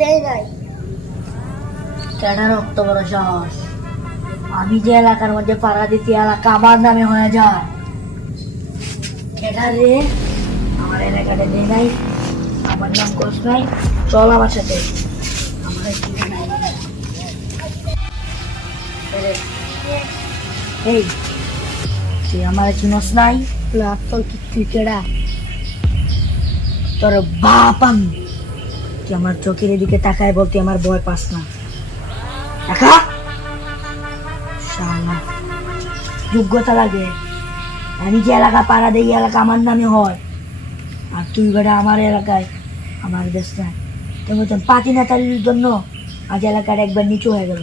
দেয় নাই। কেন রক্ত বড় সাহস? আমি যে এলাকার মধ্যে পাড়া দিতে এলাকা আমার নামে হয়ে যায়। কেডা রে? আমার এলাকাটা দেয় নাই, আমার নাম কোষ নাই। চল আমার সাথে। আমার এই তুই আমার চিনস নাই? তুই কেডা? তোর বাপ আমি। তুই আমার চোখের দিকে তাকায় বলতে আমার ভয় পাস না? টাকা শালা যোগ্যতা লাগে। আমি যে এলাকা পাড়া দেই এলাকা আমার নামে হয়, আর তুই বেটা আমার এলাকায় আমার দেশ না। তুমি তো পাতি নেতার জন্য আজ এলাকার একবার নিচু হয়ে গেল।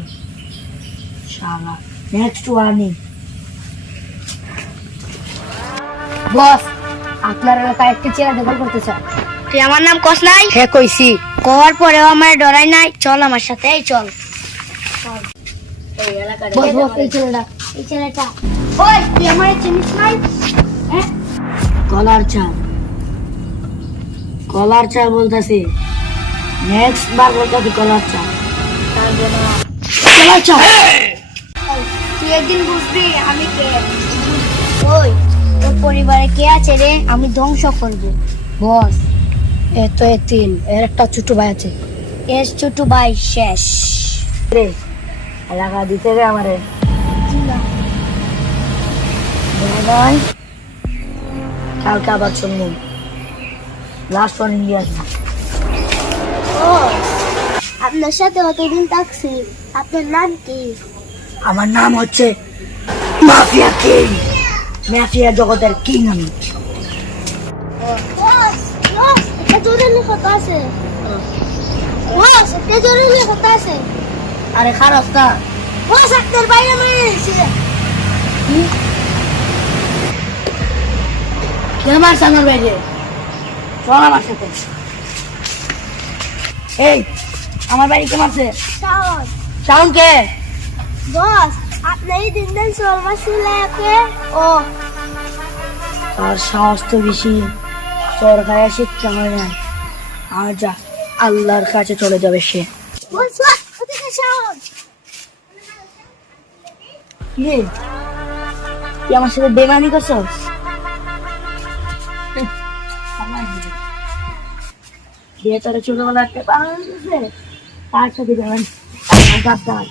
শালা নেক্সট ওয়ার্নিং। বস, আপনার এলাকায় একটি ছেলে দখল করতে চায়। তুই আমার নাম কস নাই? হ্যাঁ কইছি। কওয়ার পরেও আমার ডরাই নাই। চল আমার সাথে, এই চল। এই এলাকার বস বস, এই ছেলেটা ওই তুই আমার চিনিস নাই? হ্যাঁ, কলার চা বলতেছি। নেক্সট বার বলতেছি কলার চা। কলার চা তুই একদিন বুঝবি আমি কে। ওই তোর পরিবারে কে আছে রে? আমি ধ্বংস করবো। বস, এ তো এতিম, এর একটা ছোট ভাই আছে। এর ছোট ভাই শেষ। রে এলাকা দিতে রে আমারে ভাই। কালকে আবার শুনবো। লাস্ট ওয়ার্নিং দিয়ে আসবো। ও, আপনার সাথে অতদিন থাকছি, আপনার নাম কি? আমার নাম হচ্ছে মাফিয়া কিং। মাফিয়া জগতের কিং আমি। বস বস, এটা জরুরি কথা আছে। বস, এটা জরুরি কথা আছে। আরে খারাপ না। বস, আপনার বাইরে মেরে দিয়েছে। কে মারছে আমার বাইরে? চল আমার সাথে। এই আমার বাড়ি কে মারছে? সাহস। সাউন্ড কে? বস, আপনি এই দিন দিন চলবার ছিল একে। ও, তার সাহস তো বেশি। সরকারের শিক্ষা হয় না। আর যা আল্লাহর কাছে চলে যাবে সে। বস বস, ওদিকে সাহস। কি রে? তুই আমার সাথে বেমানি করছস? যে তোর ছোটবেলা একটা পাচ্ছে তার সাথে বেমানি। গাদ্দার।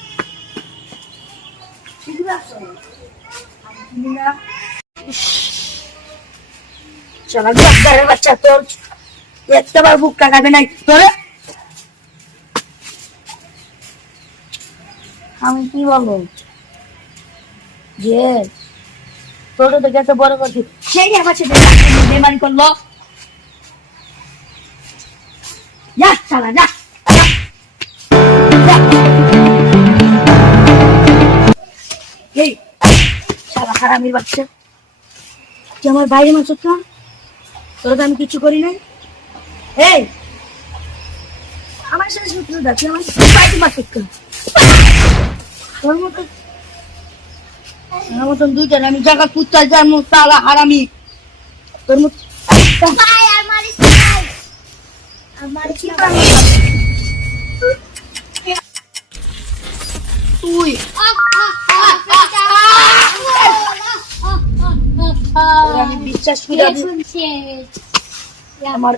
চলা গাদ্দারের বাচ্চা, তোর একটাবার বুক কাকাবে নাই তোরে। আমি কি বলবো যে তোর তো এত বড় করছি, সেই আমার সাথে বেমানি করলো। যা শালা যা। এই শালা হারামির বাচ্চা, তুই আমার বাইরে মারছ তো? তোরা তো আমি কিছু করি নাই। এই আমার সাথে শত্রু দা, তুই আমার বাইরে মারছ কেন? তোর মতন দুইটা আমি জায়গা কুত্তা জানো তালা হারামি। তোর মত ভাই আর মারিস নাই। আমার কি তুই আমি বিশ্বাস করি শুনছে আমার